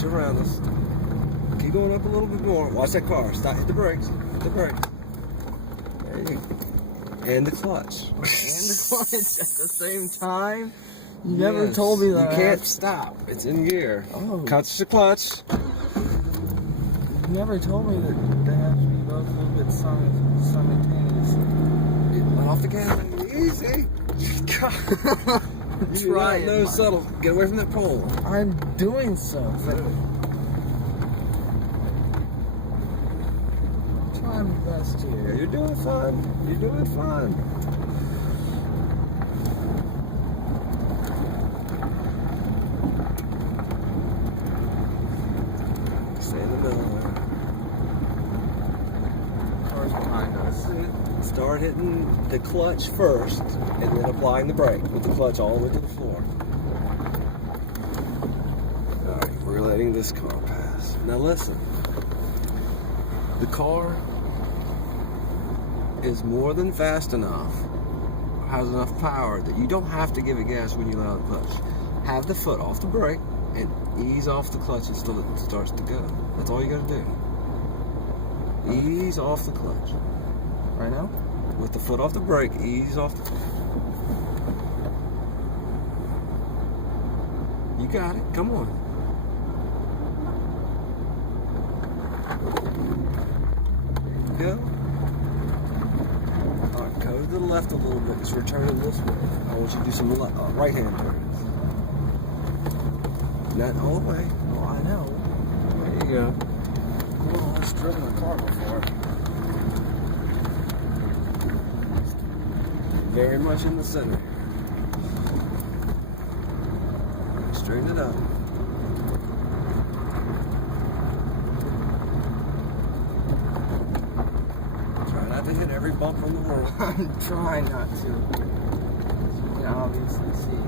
clutch around us. Keep going up a little bit more. Watch that car. Stop. Hit the brakes. Hit the brakes. There you go. And the clutch. And the clutch at the same time? You never told me that. You can't stop. It's in gear. Oh. Touch the clutch. You never told me that they have to be both a little bit simultaneously. Let off the gas. Easy. You Try do not know subtle. Get away from that pole. I'm doing so. Trying my best here. You're doing fine. You're doing fine. Stay in the middle. Car's behind us. Start hitting the clutch first, and then applying the brake with the clutch all the way to the floor. Alright, we're letting this car pass. Now listen. The car is more than fast enough, has enough power that you don't have to give it gas when you let out the clutch. Have the foot off the brake and ease off the clutch until it starts to go. That's all you gotta do. Ease off the clutch. Right now? With the foot off the brake, ease off the... You got it. Come on. There you go. Alright, go to the left a little bit. Just return it this way. I want you to do some right hand turns. Not all the way. Oh, I know. There you go. I've always driven a car before. Very much in the center. Straighten it up. Try not to hit every bump on the road. I'm trying not to. As you can obviously see.